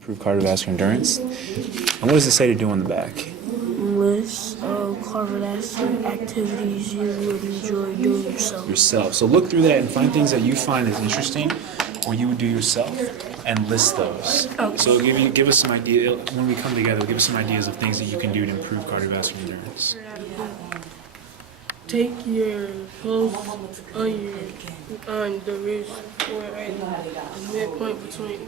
Improve cardiovascular endurance. And what does it say to do on the back? List of cardiovascular activities you would enjoy doing yourself. So look through that and find things that you find is interesting or you would do yourself and list those. Okay. So give us some idea when we come together, give us some ideas of things that you can do to improve cardiovascular endurance. Take your pulse on the wrist or at the midpoint between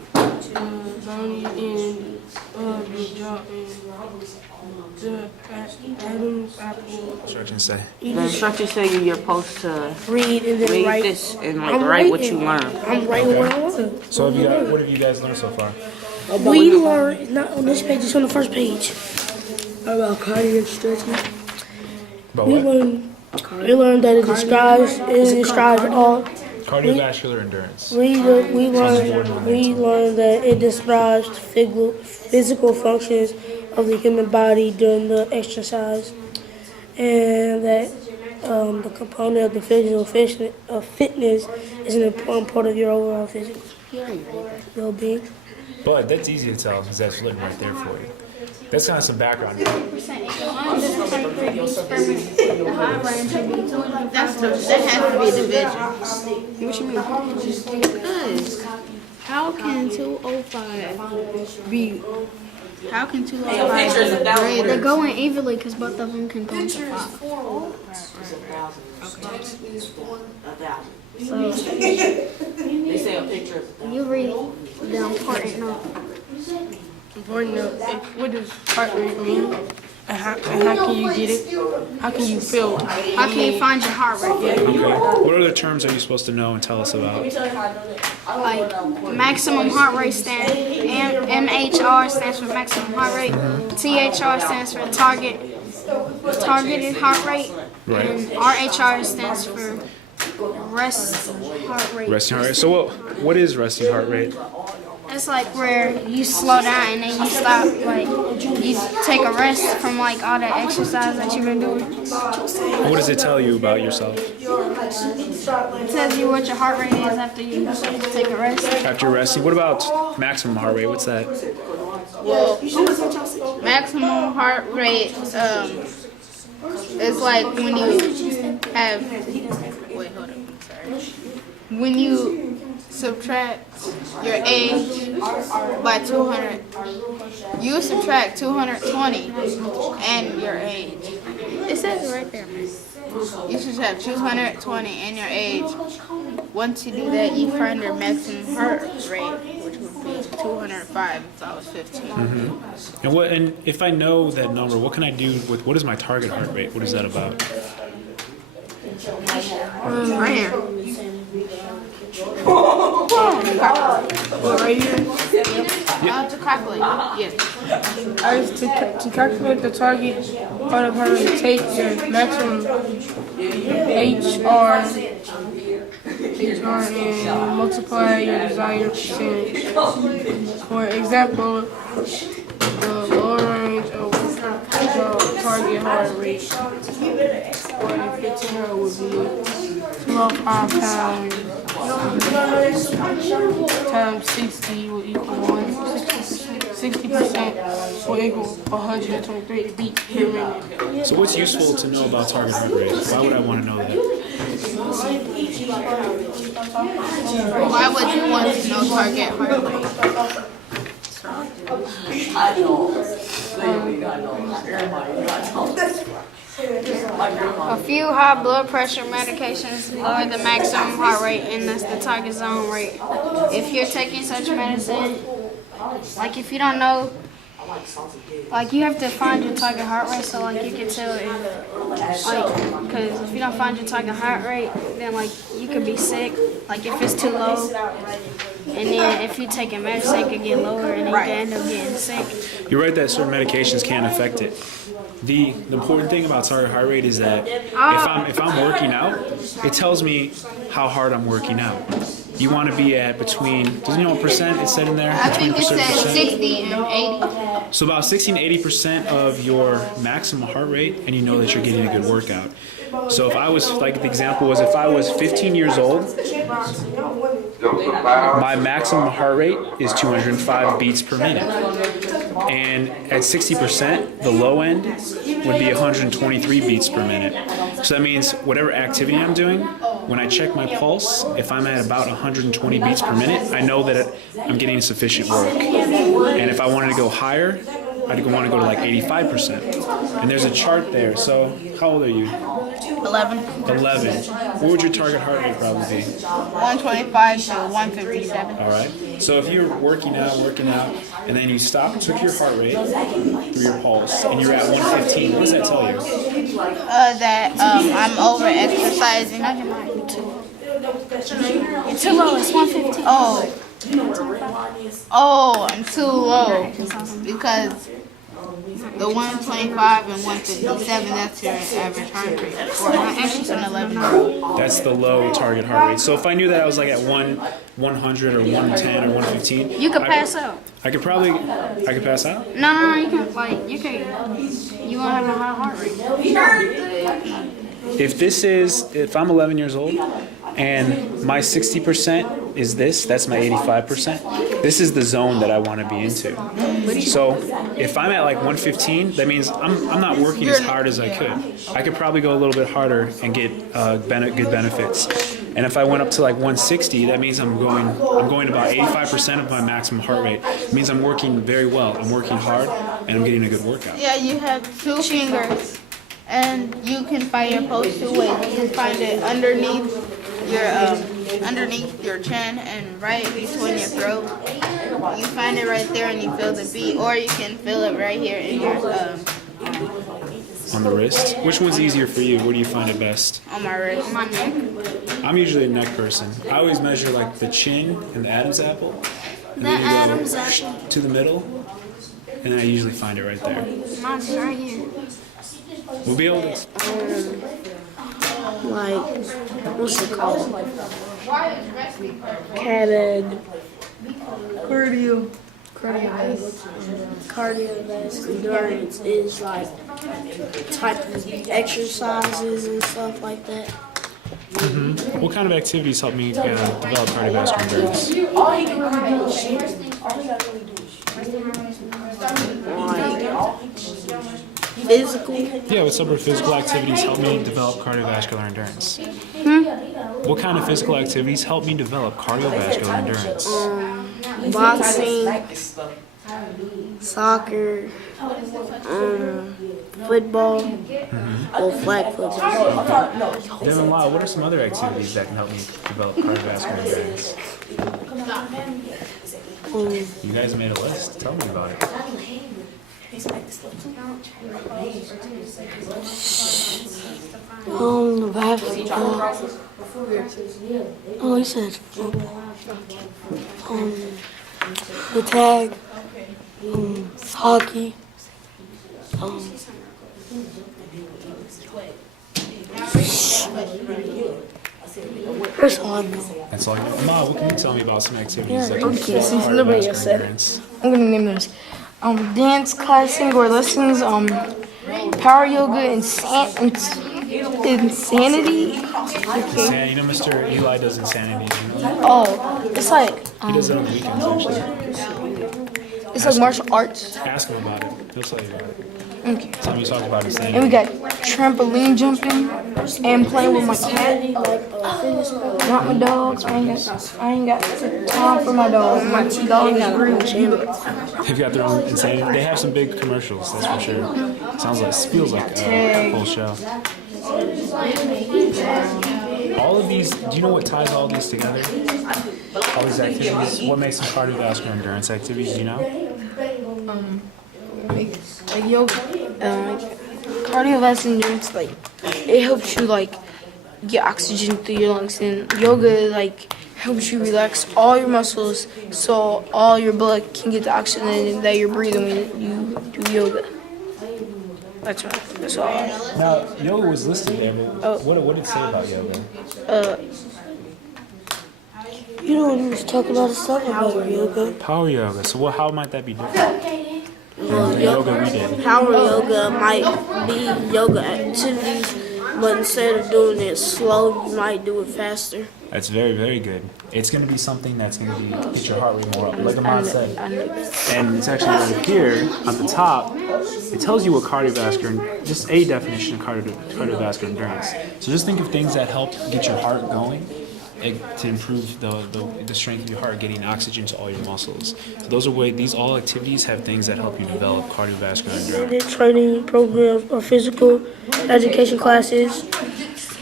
bony end of your jaw and the Adam's apple. Instructions say. The instructions say you're supposed to Read and then read write. this and write what you learn. I'm writing what I want. So what have you guys learned so far? We learned, not on this page, it's on the first page, about cardiac stretching. About We what? learned that it describes all. Cardiovascular endurance. We learned that it describes physical functions of the human body during the exercise, and that the component of the physical fitness is an important part of your overall physical well-being. But that's easy to tell because that's written right there for you. That's kind of some background. That has to be a division. What you mean? Because how can 205 be? How can 205 be greater? They're going evenly because both of them can go into 5. So They say a picture. you read the important note. Important note, what does heart rate mean? And how can you get it? How can you feel? How can you find your heart rate? Okay. What other terms are you supposed to know and tell us about? Like maximum heart rate MHR stands for maximum heart rate. THR stands for targeted heart rate. Right. And RHR stands for rest heart rate. Resting heart rate. So what is resting heart rate? It's like where you slow down and then you stop, like you take a rest from like all the exercise that you've been doing. What does it tell you about yourself? It tells you what your heart rate is after you take a rest. After you're resting. What about maximum heart rate? What's that? Well, maximum heart rate is like when you have. Wait, hold up. I'm sorry. When you subtract your age by 200, you subtract 220 and your age. It says it right there, man. You subtract 220 and your age. Once you do that, you find your maximum heart rate, which would be 205 if I was 15. Mm-hmm. And if I know that number, what can I do with what is my target heart rate? What is that about? Right here. Right here. To calculate. Yes. As to calculate the target part of heart rate, take the maximum HR and multiply your desired percentage. For example, the lower range of the target heart rate for a 15-year-old would be 12 pounds times 60 will equal 60% will equal 123 beats per minute. So what's useful to know about target heart rate? Why would I want to know that? Why would you want to know target heart rate? A few high blood pressure medications lower the maximum heart rate, and that's the target zone rate. If you're taking such medicine, like if you don't know, like you have to find your target heart rate, so like you can tell if, like, because if you don't find your target heart rate, then like you could be sick, like if it's too low, and then if you take a medicine, it could get lower, and then you can end up getting sick. You're right that certain medications can affect it. The important thing about target heart rate is that if I'm working out, it tells me how hard I'm working out. You want to be at between, doesn't you know what percent it said in there? I think it Between said percent? 60 and 80. So about 60 to 80% of your maximum heart rate, and you know that you're getting a good workout. So if I was, like the example was, if I was 15 years old, My maximum heart rate is 205 beats per minute. And at 60%, the low end would be 123 beats per minute. So that means whatever activity I'm doing, when I check my pulse, if I'm at about 120 beats per minute, I know that I'm getting sufficient work. And if I wanted to go higher, I'd want to go to like 85%. And there's a chart there. So how old are you? 11. 11. What would your target heart rate probably be? 125 to 157. All right. So if you're working out, and then you stop, took your heart rate through your pulse, and you're at 115, what does that tell you? That I'm over exercising. You're too low. It's 115. Oh, I'm too low because the 125 and 157, that's your average heart rate. Or actually, it's an 11. That's the low target heart rate. So if I knew that I was like at 100 or 110 or 115, You could pass out. I could pass out? No, you can you won't have a high heart rate. If I'm 11 years old and my 60% is this, that's my 85%. This is the zone that I want to be into. So if I'm at like 115, that means I'm not working as hard as I could. I could probably go a little bit harder and get good benefits. And if I went up to like 160, that means I'm going about 85% of my maximum heart rate. It means I'm working very well. I'm working hard and I'm getting a good workout. Yeah, you have 2 fingers, and you can find your pulse 2 ways. You can find it underneath your chin and right between your throat. You find it right there and you feel the beat, or you can feel it right here in your On the wrist? Which one's easier for you? Where do you find it best? on my wrist. My neck. I'm usually a neck person. I always measure like the chin and the Adam's apple. And then you go Adam's apple. to the middle, and then I usually find it right there. Mine's right here. We'll be able to. Like, what's it called? Cardiovascular endurance is like type of exercises and stuff like that. What kind of activities help me develop cardiovascular endurance? Physical. Yeah, what sort of physical activities help me develop cardiovascular endurance? What kind of physical activities help me develop cardiovascular endurance? Boxing, soccer, football, or flag football. Devin Lyle, what are some other activities that can help me develop cardiovascular endurance? You guys made a list. Tell me about it. Basketball. Oh, he said football. The tag. Hockey. That's all I know. That's all. Ma, what can you tell me about some activities that can Okay, develop since nobody else cardiovascular said it. endurance? I'm gonna name those. Dance classing or lessons, power yoga, insanity. You know, Mr. Eli does insanity. You know? Oh, it's like He does it on the weekends, actually. it's like martial arts. Ask him about it. He'll tell you about it. Okay. Tell me you talk about insanity. And we got trampoline jumping and playing with my cat. Not my dog. I ain't got time for my dog. My dog is rude. They've got their own insanity. They have some big commercials, that's for sure. Feels like a whole show. All of these, do you know what ties all these together? All these activities, what makes them cardiovascular endurance activities, do you know? Like yoga, cardiovascular endurance, like it helps you like get oxygen through your lungs, and yoga like helps you relax all your muscles so all your blood can get the oxygen that you're breathing when you do yoga. That's right. That's all. Now, yoga was listed there, but what did it say about yoga? You know what he was talking about stuff about yoga. Power yoga. So how might that be different than the yoga we did? Power yoga might be yoga activities But instead of doing it slow, you might do it faster. That's very, very good. It's going to be something that's going to get your heart rate more up, like Ahmad said. And it's actually right here at the top. It tells you what cardiovascular, just a definition of cardiovascular endurance. So just think of things that help get your heart going to improve the strength of your heart, getting oxygen to all your muscles. So those are these all activities have things that help you develop cardiovascular endurance. Training programs or physical education classes.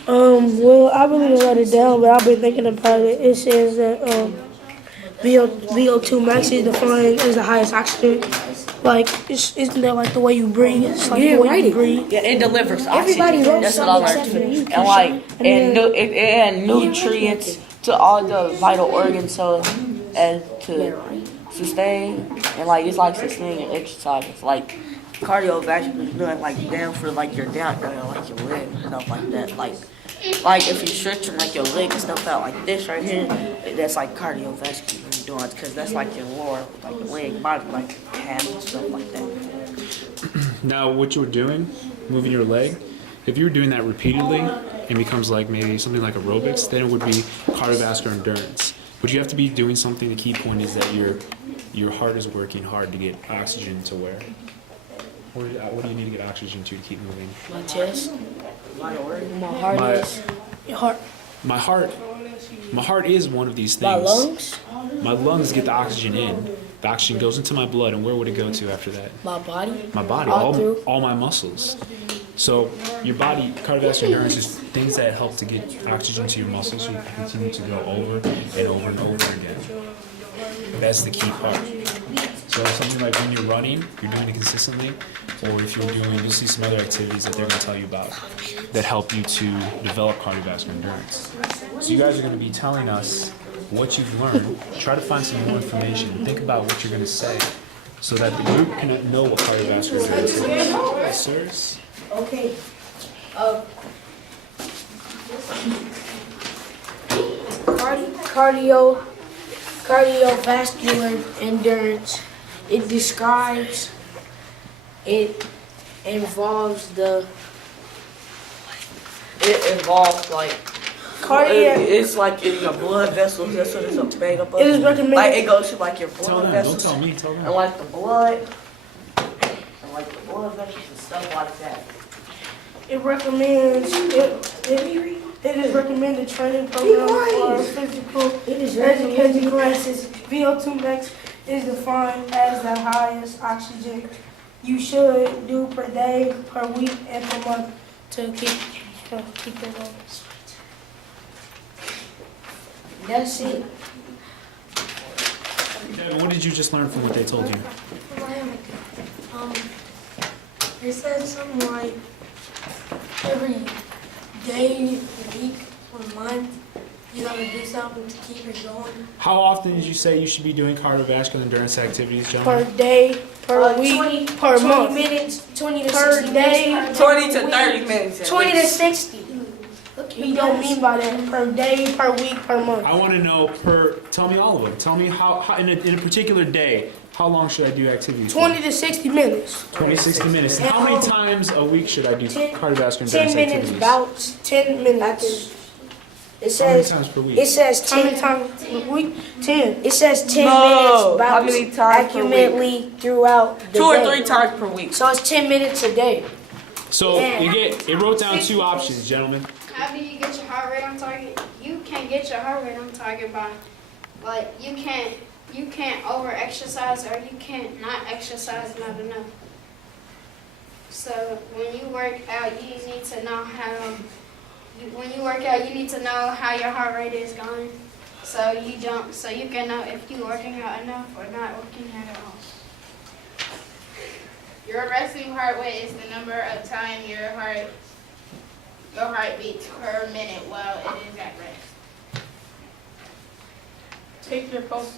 Well, I really didn't write it down, but I've been thinking about it. It says that VO2 max is defined as the highest oxygen. Like, isn't that like the way you breathe? It's like the way you breathe. Yeah, it delivers oxygen. That's what I learned too. And like, and nutrients to all the vital organs, so as to sustain and like it's like sustaining exercise. It's like cardiovascular is doing like down for like your down, like your leg and stuff like that. Like if you're stretching like your leg and stuff out like this right here, that's like cardiovascular endurance because that's like your lower, like your leg, body, like calf and stuff like that. Now, what you're doing, moving your leg, if you're doing that repeatedly, it becomes like maybe something like aerobics, then it would be cardiovascular endurance. What you have to be doing something, the key point is that your heart is working hard to get oxygen to where? What do you need to get oxygen to keep moving? My chest, my heart My heart is one of these things. My lungs, My lungs get the oxygen in. The oxygen goes into my blood, and where would it go to after that? my body. My body, all my muscles. So your body, cardiovascular endurance is things that help to get oxygen to your muscles so you can continue to go over and over and over again. That's the key part. So something like when you're running, you're doing it consistently, or if you're doing, you'll see some other activities that they're going to tell you about that help you to develop cardiovascular endurance. So you guys are going to be telling us what you've learned. Try to find some more information. Think about what you're going to say so that the group can know what cardiovascular endurance is. Yes, sirs? Okay. Cardiovascular endurance. It describes. It involves the. It involves like it's like in your blood vessels. That's what it's made up of. It is recommended. Like it goes to like your blood Tell them. vessels. Don't tell me. Tell them. And like the blood, and like the blood vessels and stuff like that. It recommends it is recommended training program for physical education classes. VO2 max is defined as the highest oxygen you should do per day, per week, and per month to keep it on. That's it. What did you just learn from what they told you? It said something like every day, week, or month, you gotta do something to keep it going. How often did you say you should be doing cardiovascular endurance activities, Per gentlemen? day, per week, per month. 20 minutes, 20 to Per 60 day, minutes. 20 to 30 minutes. 20 to 60. We don't mean by that. Per day, per week, per month. I want to know tell me all of them. Tell me how in a particular day, how long should I do activities? 20 to 60 minutes. 20, 60 minutes. And how many times a week should I do cardiovascular endurance 10 minutes, activities? about 10 minutes. It How many says times per week? it says How many 10. times a week? 10. It says 10 No, minutes how many times per week? accurately throughout the 2 or day. 3 times per week. So it's 10 minutes a day. So it wrote down 2 options, gentlemen. How do you get your heart rate on target? You can't get your heart rate on target by, like, you can't over exercise or you can't not exercise not enough. So when you work out, you need to know you need to know how your heart rate is going. So you can know if you're working out enough or not working out at all. Your resting heart rate is the number of time your heart beats per minute while it is at rest. Take your pulse,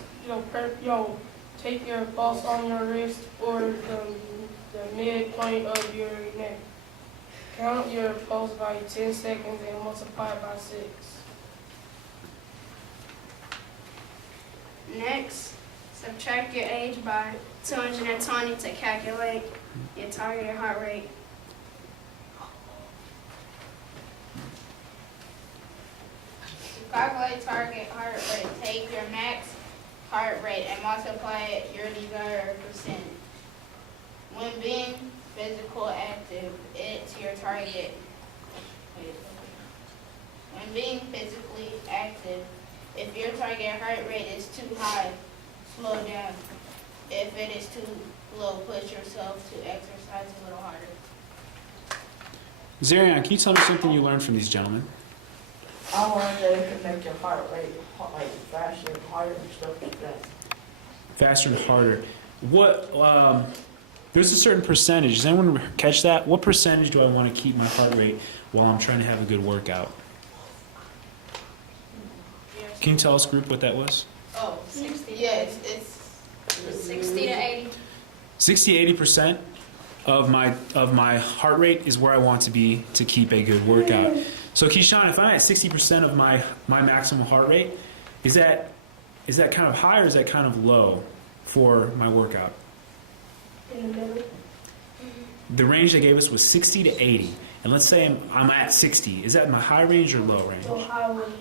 take your pulse on your wrist or the midpoint of your neck. Count your pulse by 10 seconds and multiply it by 6. Next, subtract your age by 220 to calculate your target heart rate. Calculate target heart rate. Take your max heart rate and multiply it your desired percent. When being physical active, it's your target. When being physically active, if your target heart rate is too high, slow down. If it is too low, push yourself to exercise a little harder. Zarian, can you tell me something you learned from these gentlemen? I learned that it can make your heart rate like faster and harder and stuff like that. Faster and harder. What? There's a certain percentage. Does anyone catch that? What percentage do I want to keep my heart rate while I'm trying to have a good workout? Can you tell us, group, what that was? Oh, 60. Yeah, it's 60 to 80. 60-80% of my heart rate is where I want to be to keep a good workout. So Keyshawn, if I'm at 60% of my maximum heart rate, is that kind of high or is that kind of low for my workout? In the middle. The range they gave us was 60 to 80. And let's say I'm at 60. Is that my high range or low range? So high range.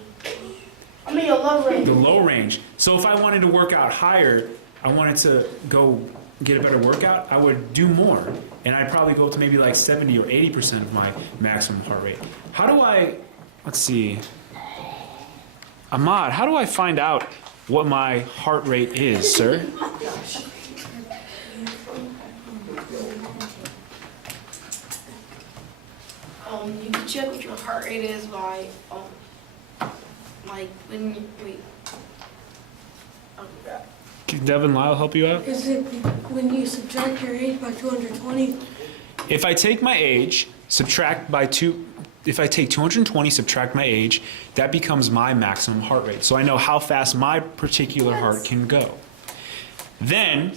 I mean, your low range. The low range. So if I wanted to work out higher, I wanted to go get a better workout, I would do more. And I'd probably go to maybe like 70 or 80% of my maximum heart rate. How do I, let's see, Ahmad, how do I find out what my heart rate is, sir? You can check what your heart rate is by, like when you wait. Can Devin Lyle help you out? Is it when you subtract your age by 220? If I take my age, if I take 220, subtract my age, that becomes my maximum heart rate. So I know how fast my particular heart can go. Then,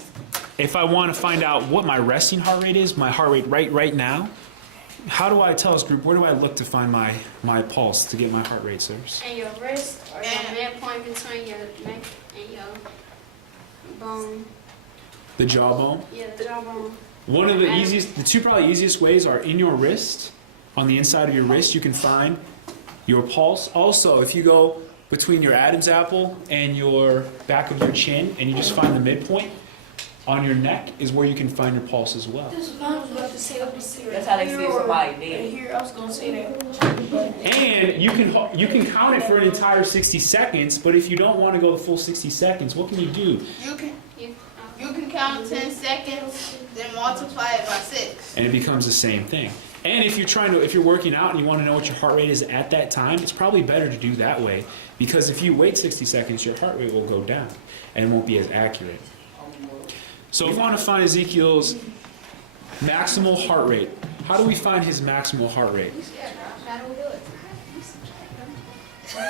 if I want to find out what my resting heart rate is, my heart rate right now, how do I tell this group, where do I look to find my pulse to get my heart rate, sirs? And your wrist, or your midpoint between your neck and your bone. The jawbone? Yeah, the jawbone. One of the two probably easiest ways are in your wrist. On the inside of your wrist, you can find your pulse. Also, if you go between your Adam's apple and your back of your chin, and you just find the midpoint, on your neck is where you can find your pulse as well. That's what I was about to say. That's how they say somebody dead. Here, I was gonna say that. And you can count it for an entire 60 seconds, but if you don't want to go the full 60 seconds, what can you do? You can count 10 seconds, then multiply it by 6. And it becomes the same thing. And if you're working out and you want to know what your heart rate is at that time, it's probably better to do that way, because if you wait 60 seconds, your heart rate will go down and it won't be as accurate. So if I want to find Ezekiel's maximal heart rate, how do we find his maximal heart rate?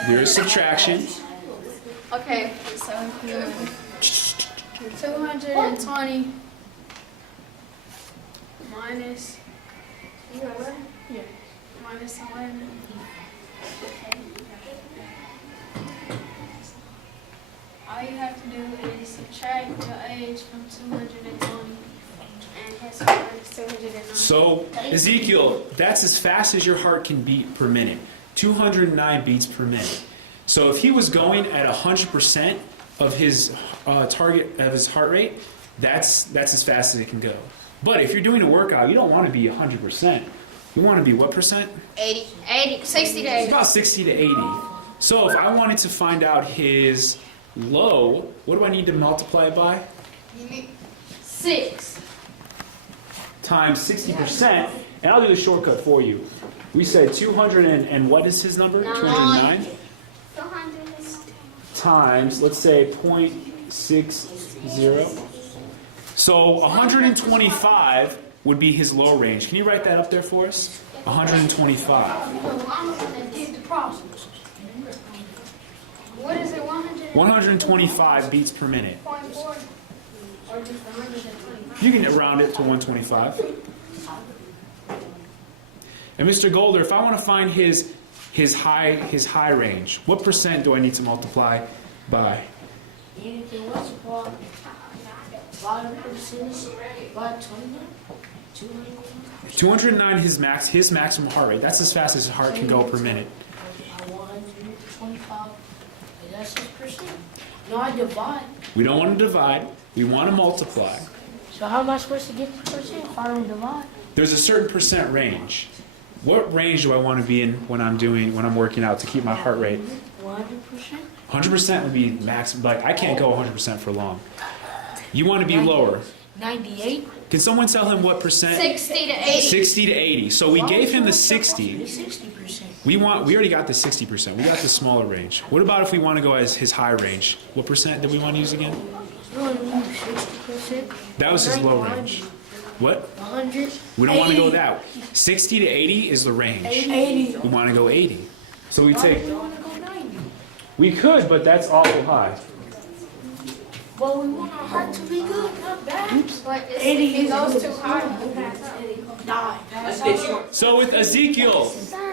There is subtraction. Okay, so 220 minus, minus 11. All you have to do is subtract your age from 220 and his heart rate is 209. So Ezekiel, that's as fast as your heart can beat per minute. 209 beats per minute. So if he was going at 100% of his target of his heart rate, that's as fast as it can go. But if you're doing a workout, you don't want to be 100%. You want to be what percent? 80, 60 to 80. It's about 60 to 80. So if I wanted to find out his low, what do I need to multiply it by? You need 6. Times 60%, and I'll do the shortcut for you. We said 200 and what is his number? 209? 200. Times, let's say 0.60. So 125 would be his low range. Can you write that up there for us? 125. What is it, 100? 125 beats per minute. 0.4? Or just 125? You can round it to 125. And Mr. Golder, if I want to find his high range, what percent do I need to multiply by? 209 his maximum heart rate. That's as fast as his heart can go per minute. 125 That's 6%. No, I divide. We don't want to divide. We want to multiply. So how am I supposed to get percent if I don't divide? There's a certain percent range. What range do I want to be in when I'm working out to keep my heart rate? 100%. 100% would be max. Like I can't go 100% for long. You want to be lower. 98. Can someone tell him what percent? 60 to 80. 60 to 80. So we gave him the 60. 60%. We already got the 60%. We got the smaller range. What about if we want to go as his high range? What percent did we want to use again? You want to use 60%? That was his low range. What? 100. We don't want to go that. 60 to 80 is the range. 80. We want to go 80. So we take. You want to go 90. We could, but that's awful high. But we want our heart to be good, not bad. But 80 it goes is too high. Die. So with Ezekiel,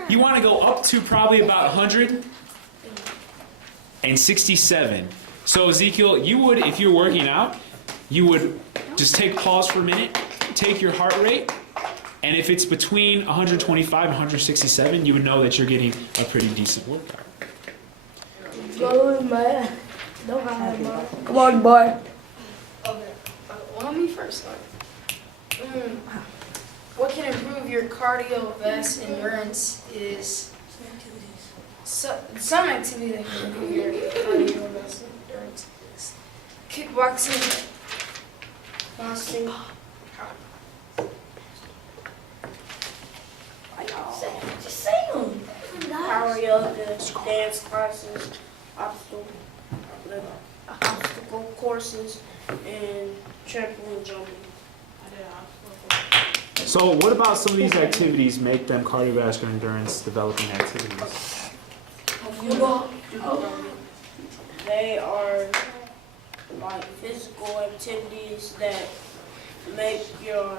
you want to go up to probably about 167. So Ezekiel, you would, if you're working out, you would just take pause for a minute, take your heart rate, and if it's between 125 and 167, you would know that you're getting a pretty decent workout. Go in my. Don't hide, man. Come on, boy. Okay. Well, me first. What can improve your cardiovascular endurance is some activity that can improve your cardiovascular endurance is kickboxing, boxing. Just say them. Power yoga, dance classes, obstacle courses, and trampoline jumping. So what about some of these activities make them cardiovascular endurance developing activities? They are like physical activities that make you,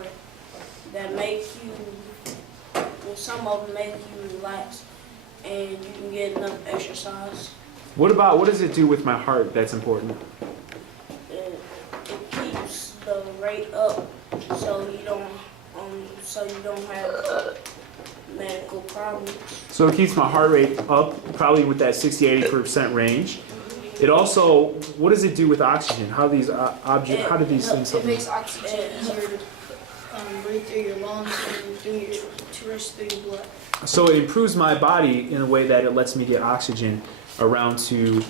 well, some of them make you relax and you can get enough exercise. What does it do with my heart that's important? It keeps the rate up so you don't have medical problems. So it keeps my heart rate up, probably with that 60-80% range. It also, what does it do with oxygen? How do these things help? It makes oxygen easier to breathe through your lungs and to rush through your blood. So it improves my body in a way that it lets me get oxygen around to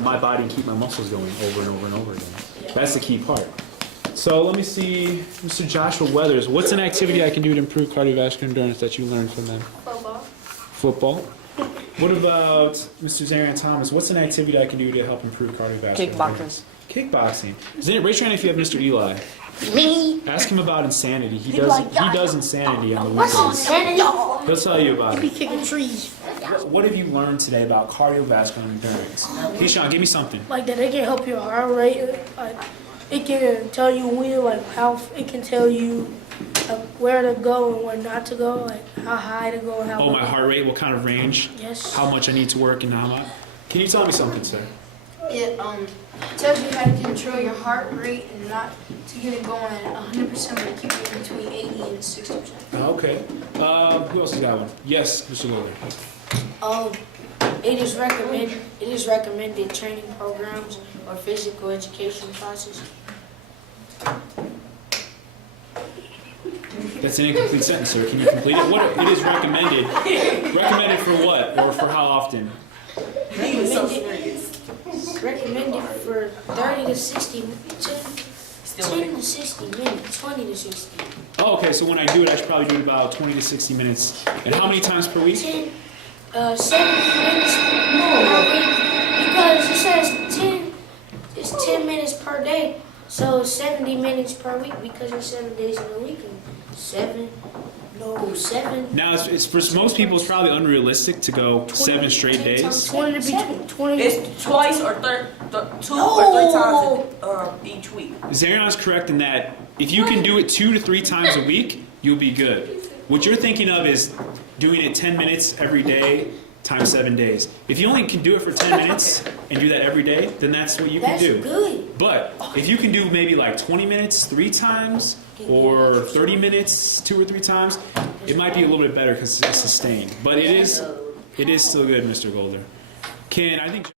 my body and keep my muscles going over and over and over again. That's the key part. So let me see, Mr. Joshua Weathers, what's an activity I can do to improve cardiovascular endurance that you learned from them? Football. What about Mr. Zarian Thomas? What's an activity I can do to help improve cardiovascular endurance? Kickboxing. Raise your hand if you have Mr. Eli. Me? Ask him about insanity. He does insanity on the weekends. He'll tell you about it. Kicking trees. What have you learned today about cardiovascular endurance? Keyshawn, give me something. Like that, it can help your heart rate. Like, it can tell you when, like how it can tell you where to go and where not to go, like how high to go and how low. My heart rate, what kind of range? Yes. How much I need to work and how much? Can you tell me something, sir? It tells you how to control your heart rate and not to get it going at 100%, but keep it between 80 and 60%. Okay. Who else has got one? Yes, Mr. Lillard. It is recommended training programs or physical education classes. That's an incomplete sentence, sir. Can you complete it? What it is recommended? Recommended for what, or for how often? Recommended for 30 to 60, 10 to 60 minutes, 20 to 60. Oh, okay. So when I do it, I should probably do it about 20 to 60 minutes. And how many times per week? 70 minutes per week, because it says 10 minutes per day, so 70 minutes per week because it's 7 days in a week. 7. Now, it's for most people, it's probably unrealistic to go 7 straight days. 20 to be 20. It's twice or 2 or 3 times each week. Zarion's correct in that if you can do it 2 to 3 times a week, you'll be good. What you're thinking of is doing it 10 minutes every day times 7 days. If you only can do it for 10 minutes and do that every day, then that's what you can do. That's good. But if you can do maybe like 20 minutes 3 times or 30 minutes 2 or 3 times, it might be a little bit better because it's sustained. But it is still good, Mr. Golder. I think